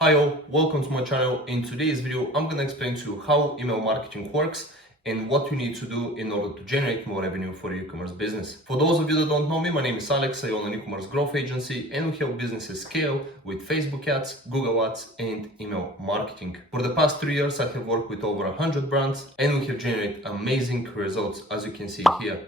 Hi all, welcome to my channel. In today's video, I'm gonna explain to you how email marketing works and what you need to do in order to generate more revenue for your e-commerce business. For those of you that don't know me, my name is Alex. I own an e-commerce growth agency and we help businesses scale with Facebook ads, Google ads, and email marketing. For the past 3 years, I have worked with over 100 brands and we have generated amazing results, as you can see here.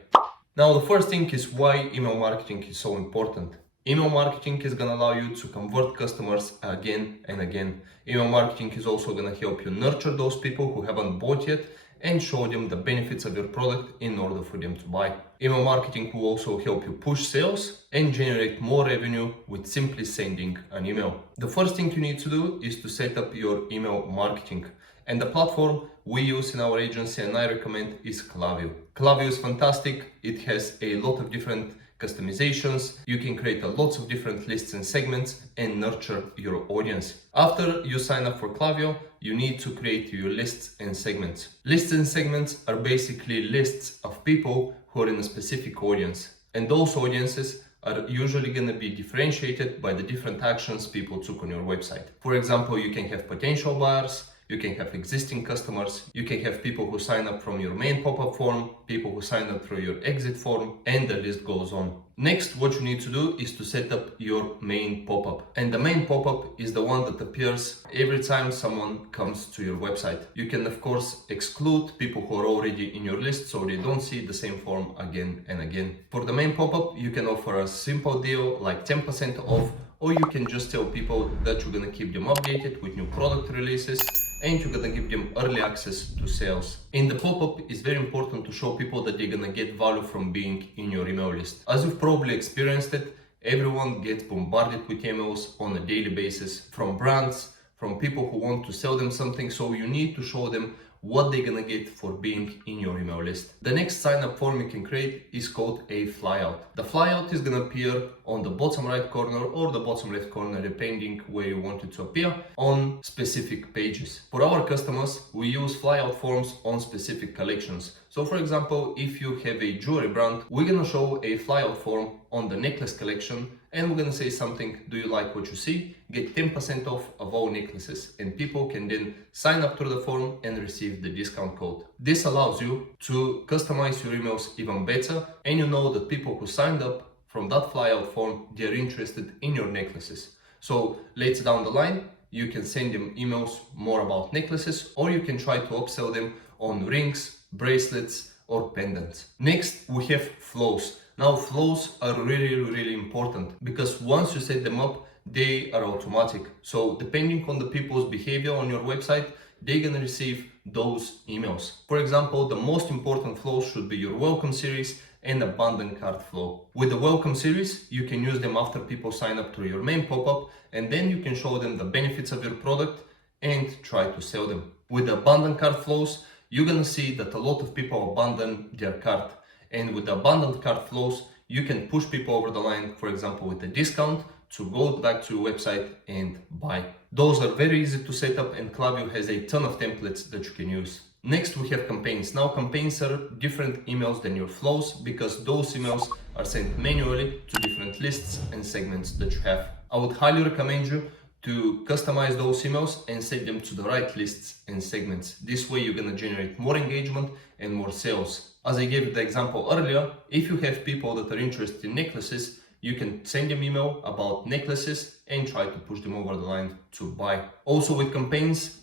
Now, the first thing is why email marketing is so important. Email marketing is going to allow you to convert customers again and again. Email marketing is also going to help you nurture those people who haven't bought yet and show them the benefits of your product in order for them to buy. Email marketing will also help you push sales and generate more revenue with simply sending an email. The first thing you need to do is to set up your email marketing. And the platform we use in our agency and I recommend is Klaviyo. Klaviyo is fantastic. It has a lot of different customizations. You can create lots of different lists and segments and nurture your audience. After you sign up for Klaviyo, you need to create your lists and segments. Lists and segments are basically lists of people who are in a specific audience. And those audiences are usually going to be differentiated by the different actions people took on your website. For example, you can have potential buyers, you can have existing customers, you can have people who sign up from your main pop-up form, people who sign up through your exit form, and the list goes on. Next, what you need to do is to set up your main pop-up. And the main pop-up is the one that appears every time someone comes to your website. You can, of course, exclude people who are already in your list so they don't see the same form again and again. For the main pop-up, you can offer a simple deal like 10% off, or you can just tell people that you're gonna keep them updated with new product releases and you're gonna give them early access to sales. In the pop-up, it's very important to show people that they're gonna get value from being in your email list. As you've probably experienced it, everyone gets bombarded with emails on a daily basis from brands, from people who want to sell them something, so you need to show them what they're gonna get for being in your email list. The next sign-up form you can create is called a flyout. The flyout is gonna appear on the bottom right corner or the bottom left corner, depending where you want it to appear, on specific pages. For our customers, we use flyout forms on specific collections. So for example, if you have a jewelry brand, we're gonna show a flyout form on the necklace collection and we're gonna say something, do you like what you see? Get 10% off of all necklaces, and people can then sign up through the form and receive the discount code. This allows you to customize your emails even better, and you know that people who signed up from that flyout form, they're interested in your necklaces. So later down the line, you can send them emails more about necklaces, or you can try to upsell them on rings, bracelets, or pendants. Next, we have flows. Now, flows are really important because once you set them up, they are automatic. So depending on the people's behavior on your website, they're gonna receive those emails. For example, the most important flows should be your welcome series and abandoned cart flow. With the welcome series, you can use them after people sign up to your main pop-up, and then you can show them the benefits of your product and try to sell them. With the abandoned cart flows, you're gonna see that a lot of people abandon their cart. And with the abandoned cart flows, you can push people over the line, for example, with a discount to go back to your website and buy. Those are very easy to set up, and Klaviyo has a ton of templates that you can use. Next, we have campaigns. Now, campaigns are different emails than your flows because those emails are sent manually to different lists and segments that you have. I would highly recommend you to customize those emails and set them to the right lists and segments. This way, you're gonna generate more engagement and more sales. As I gave the example earlier, if you have people that are interested in necklaces, you can send them email about necklaces and try to push them over the line to buy. Also with campaigns,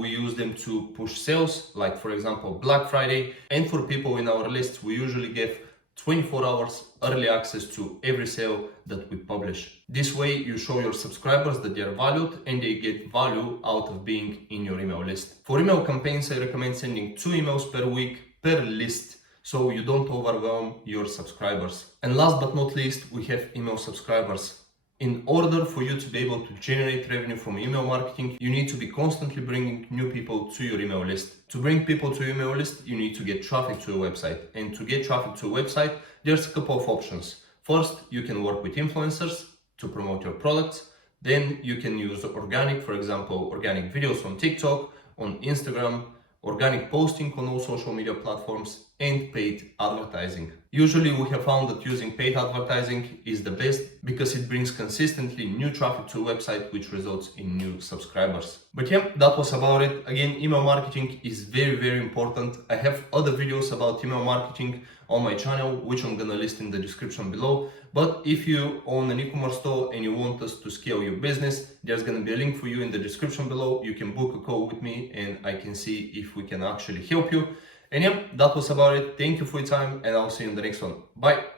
we use them to push sales, like for example, Black Friday. And for people in our lists, we usually give 24 hours early access to every sale that we publish. This way, you show your subscribers that they are valued and they get value out of being in your email list. For email campaigns, I recommend sending 2 emails per week per list, so you don't overwhelm your subscribers. And last but not least, we have email subscribers. In order for you to be able to generate revenue from email marketing, you need to be constantly bringing new people to your email list. To bring people to your email list, you need to get traffic to your website. And to get traffic to a website, there's a couple of options. First, you can work with influencers to promote your products. Then you can use organic, for example, organic videos on TikTok, on Instagram, organic posting on all social media platforms, and paid advertising. Usually we have found that using paid advertising is the best because it brings consistently new traffic to a website, which results in new subscribers. But yeah, that was about it. Again, email marketing is very, very important. I have other videos about email marketing on my channel, which I'm gonna list in the description below. But if you own an e-commerce store and you want us to scale your business, there's gonna be a link for you in the description below. You can book a call with me and I can see if we can actually help you. And yeah, that was about it. Thank you for your time and I'll see you in the next one. Bye.